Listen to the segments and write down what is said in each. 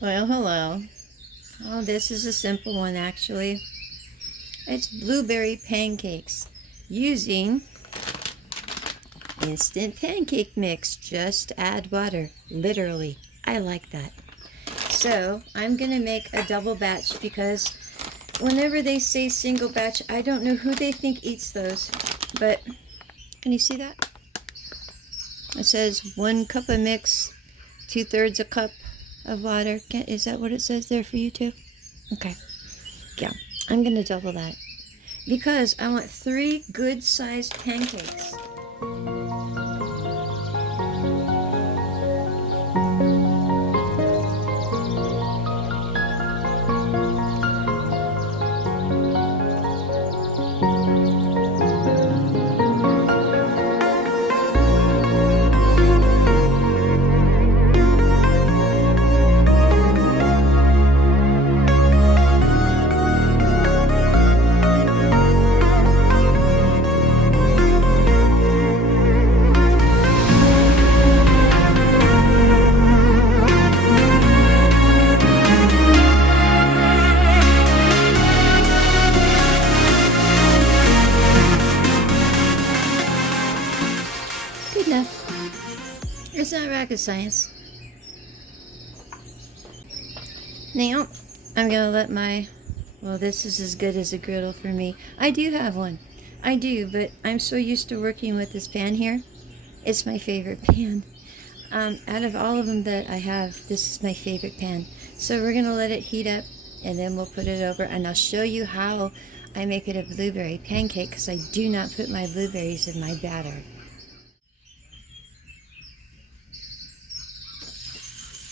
Well, hello. Oh, this is a simple one actually. It's blueberry pancakes using instant pancake mix. Just add water. Literally. I like that. So I'm going to make a double batch because whenever they say single batch, I don't know who they think eats those. But can you see that? It says 1 cup of mix, 2/3 a cup of water. Is that what it says there for you too? Okay. Yeah, I'm going to double that because I want 3 good-sized pancakes. Good enough. It's not rocket science. Now, I'm going to let well, this is as good as a griddle for me. I do have one. I do, but I'm so used to working with this pan here. It's my favorite pan. Out of all of them that I have, this is my favorite pan. So we're going to let it heat up, and then we'll put it over, and I'll show you how I make it a blueberry pancake because I do not put my blueberries in my batter.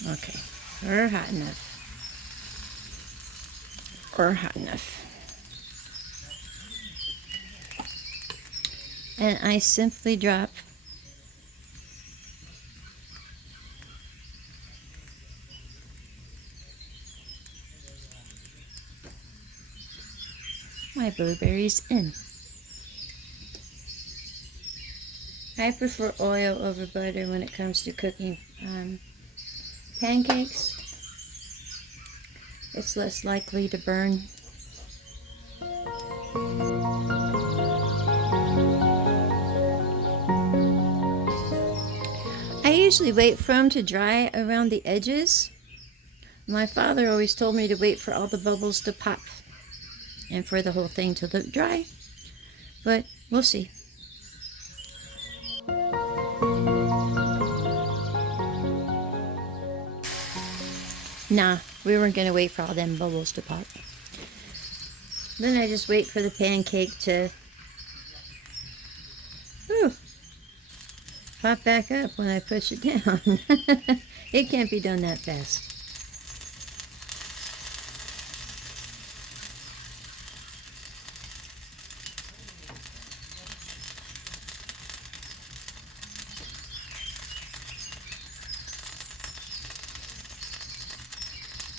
Okay, we're hot enough. Or hot enough. And I simply drop my blueberries in. I prefer oil over butter when it comes to cooking pancakes. It's less likely to burn. I usually wait for them to dry around the edges. My father always told me to wait for all the bubbles to pop and for the whole thing to look dry, but we'll see. Nah, we weren't going to wait for all them bubbles to pop. Then I just wait for the pancake to pop back up when I push it down. It can't be done that fast.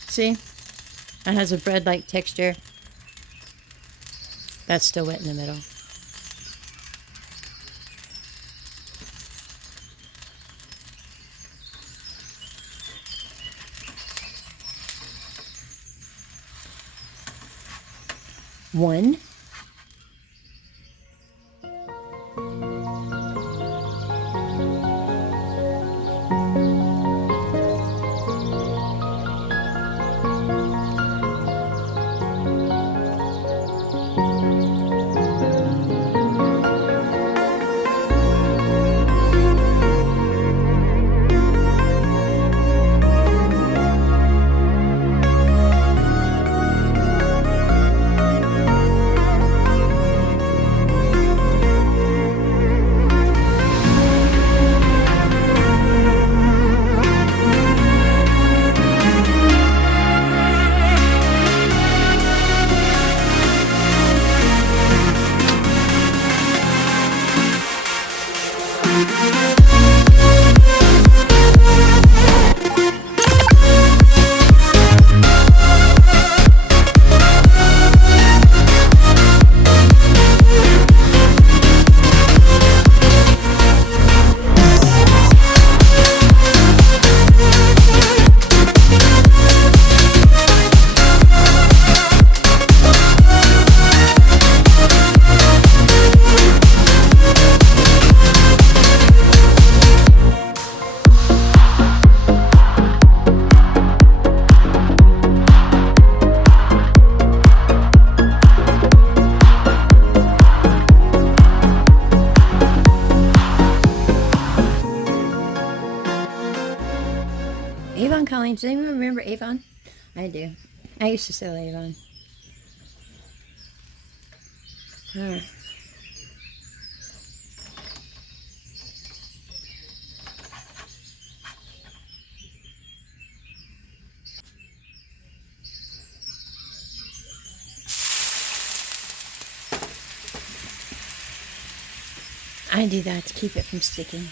See? It has a bread-like texture. That's still wet in the middle. One. Avon calling. Does anyone remember Avon? I do. I used to sell Avon. I do that to keep it from sticking.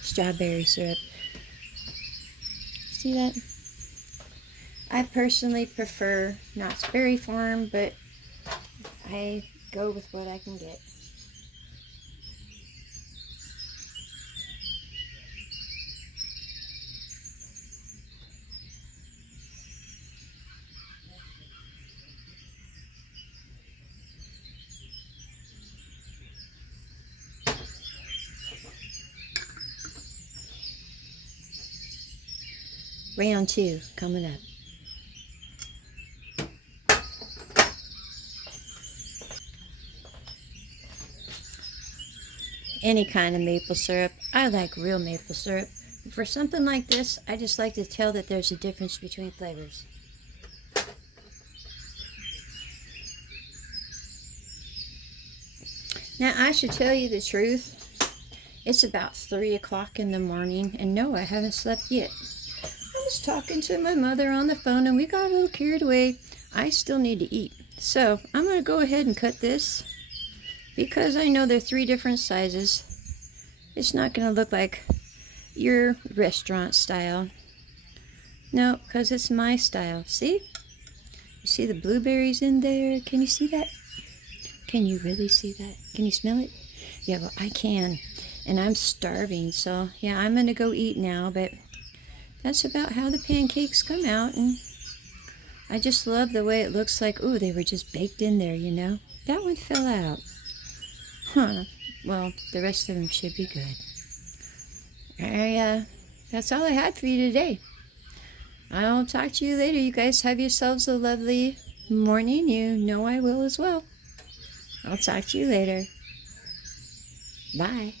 Strawberry syrup. See that? I personally prefer Knott's Berry Farm, but I go with what I can get. Round 2 coming up. Any kind of maple syrup. I like real maple syrup. For something like this, I just like to tell that there's a difference between flavors. Now, I should tell you the truth. It's about 3 o'clock in the morning, and no, I haven't slept yet. I was talking to my mother on the phone, and we got a little carried away. I still need to eat. So, I'm going to go ahead and cut this, because I know they're 3 different sizes. It's not going to look like your restaurant style. No, because it's my style. See? You see the blueberries in there? Can you see that? Can you really see that? Can you smell it? Yeah, well, I can. And I'm starving, so yeah, I'm going to go eat now, but that's about how the pancakes come out, and I just love the way it looks like. Ooh, they were just baked in there, you know? That one fell out. Huh. Well, the rest of them should be good. That's all I had for you today. I'll talk to you later. You guys have yourselves a lovely morning. You know I will as well. I'll talk to you later. Bye.